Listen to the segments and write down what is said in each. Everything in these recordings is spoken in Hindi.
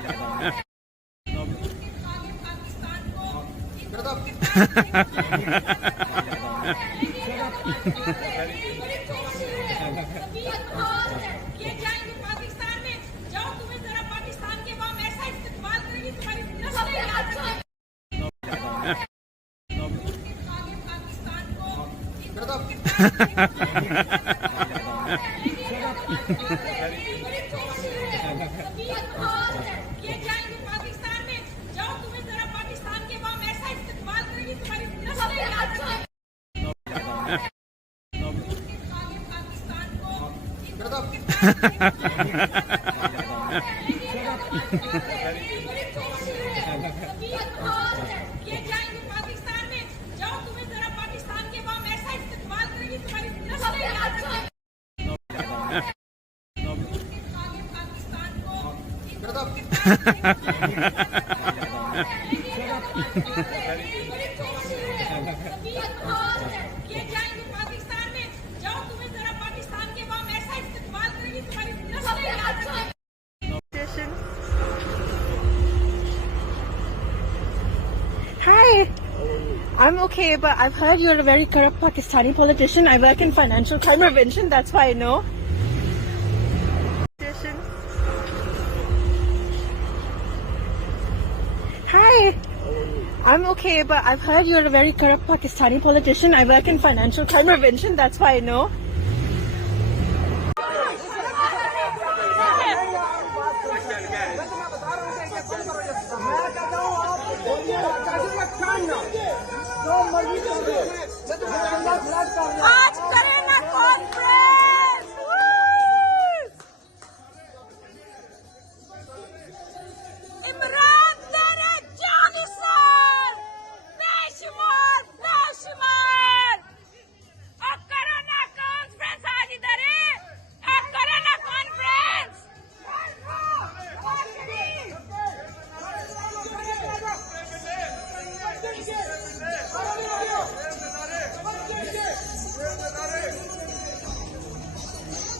Hi, I'm okay, but I've heard you're a very corrupt Pakistani politician. I work in financial crime prevention, that's why I know. Hi, I'm okay, but I've heard you're a very corrupt Pakistani politician. I work in financial crime prevention, that's why I know. आज करें ना कॉन्फ्रेंस। इमरान तेरे जान सर बेशुमार बेशुमार। अब करो ना कॉन्फ्रेंस आज इधर है। अब करो ना कॉन्फ्रेंस।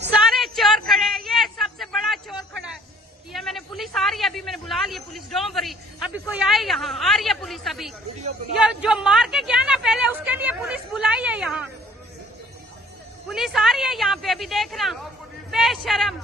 सारे चोर खड़े हैं, ये सबसे बड़ा चोर खड़ा है। ये मैंने पुलिस आ रही है, अभी मैंने बुला लिया पुलिस, डोंट वरी। अभी कोई आए यहाँ, आ रही है पुलिस अभी। ये जो मार के गया ना पहले, उसके लिए पुलिस बुलाई है यहाँ। पुलिस आ रही है यहाँ पे, अभी देखना। बेशरम।